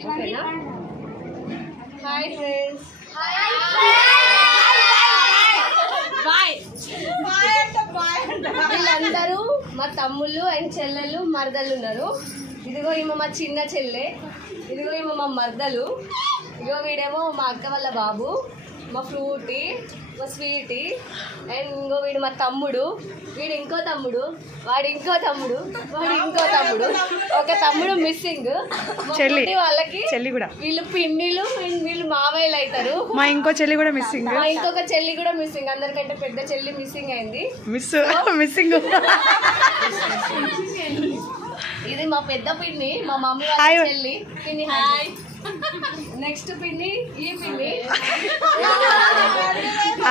ఓకేనా? Hi friends, వీళ్ళందరూ మా తమ్ముళ్ళు అండ్ చెల్లెళ్ళు మరదలు ఉన్నారు. ఇదిగో ఈమె మా చిన్న చెల్లె, ఇదిగో ఈమె మా మరదలు, ఇదిగో వీడేమో మా అక్క వాళ్ళ బాబు, మా ఫ్రూటీ, మా స్వీటీ, అండ్ ఇంకో వీడు మా తమ్ముడు, వీడు ఇంకో తమ్ముడు, వాడు ఇంకో తమ్ముడు, వాడు ఇంకో తమ్ముడు, ఒక తమ్ముడు మిస్సింగ్. చెల్లి వాళ్ళకి చెల్లి కూడా, వీళ్ళు పిన్నిలు, వీళ్ళు మామయ్యలు అవుతారు. మా ఇంకో చెల్లి కూడా మిస్సింగ్, మా ఇంకొక చెల్లి కూడా మిస్సింగ్. అందరికంటే పెద్ద చెల్లి మిస్సింగ్ అయింది. మిస్సింగ్ ఇది మా పెద్ద పిన్ని, మా మమ్మీ వాళ్ళ చెల్లి పిన్ని. హాయ్. నెక్స్ట్ పిన్ని ఈ పిన్ని,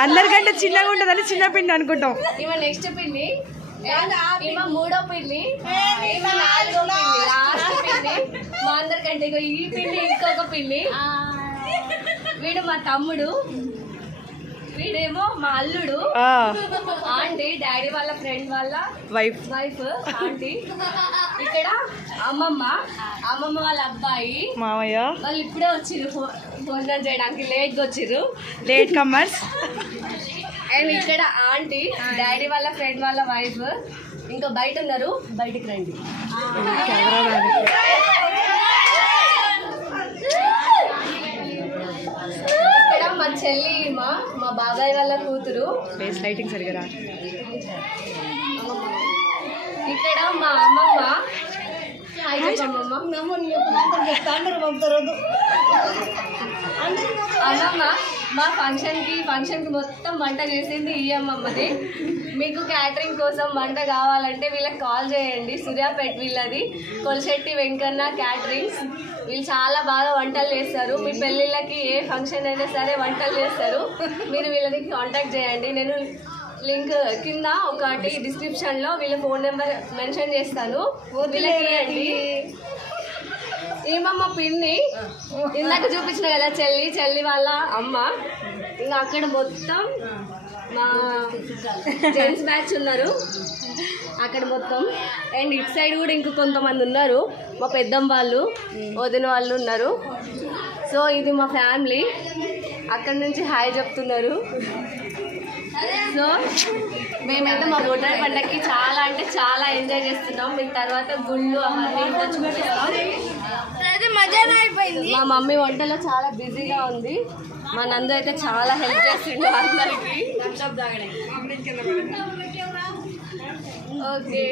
అందరికంటే చిన్నగా ఉంటుందని చిన్న పిన్ని అనుకుంటాం. ఈమె నెక్స్ట్ పిన్ని, ఈమె మూడో పిన్ని, ఈమె నాలుగో పిన్ని, లాస్ట్ పిన్ని. మా అందరికంటే ఈ పిన్ని ఇంకొక పిన్ని. వీడు మా తమ్ముడు, వీడేమో మా అల్లుడు, ఆంటీ డాడీ వాళ్ళ ఫ్రెండ్ వాళ్ళ వైఫ్ ఆంటీ. ఇక్కడ అమ్మమ్మ వాళ్ళ అబ్బాయి మామయ్య, వాళ్ళు ఇప్పుడే వచ్చిర్రు భోజనం చేయడానికి, లేట్గా వచ్చిర్రు, లేట్ కమ్మర్స్. అండ్ ఇక్కడ ఆంటీ డాడీ వాళ్ళ ఫ్రెండ్ వాళ్ళ వైఫ్. ఇంకా బయట ఉన్నారు, బయటికి రండి. ఇక్కడ మా చెల్లి, మా బాబాయ్ వాళ్ళ కూతురు. లైటింగ్ సరిగా రా. ఇక్కడ మా అమ్మమ్మ, అమ్మమ్మ మా ఫంక్షన్కి మొత్తం వంట చేసింది ఈ అమ్మమ్మది. మీకు క్యాటరింగ్ కోసం వంట కావాలంటే వీళ్ళకి కాల్ చేయండి. సూర్యాపేట వీళ్ళది, కొలిశెట్టి వెంకన్న క్యాటరింగ్స్. వీళ్ళు చాలా బాగా వంటలు చేస్తారు. మీ పెళ్ళిళ్ళకి ఏ ఫంక్షన్ అయినా సరే వంటలు చేస్తారు. మీరు వీళ్ళని కాంటాక్ట్ చేయండి. నేను లింక్ కింద ఒకటి డిస్క్రిప్షన్లో వీళ్ళ ఫోన్ నెంబర్ మెన్షన్ చేస్తాను, వీళ్ళకి ఇవ్వండి. ఏమమ్మ పిన్ని ఇందాక చూపించిన కదా చెల్లి వాళ్ళ అమ్మ. ఇంకా అక్కడ మొత్తం మా జెంట్స్ బ్యాచ్ ఉన్నారు అక్కడ మొత్తం. అండ్ ఇటు సైడ్ కూడా ఇంక కొంతమంది ఉన్నారు, మా పెద్దమ్మ వాళ్ళు, వదిన వాళ్ళు ఉన్నారు. సో ఇది మా ఫ్యామిలీ. అక్కడ నుంచి హాయ్ చెప్తున్నారు. సో మేమైతే మా బొడ్రాయి పండగకి చాలా అంటే చాలా ఎంజాయ్ చేస్తున్నాం. మీకు తర్వాత గుళ్ళు అవన్నీ ఇంకా చూపిస్తాం. మా మమ్మీ వంటలో చాలా బిజీగా ఉంది. మా నందు అయితే చాలా హెల్ప్ చేసిండు అందరికి. ఓకే.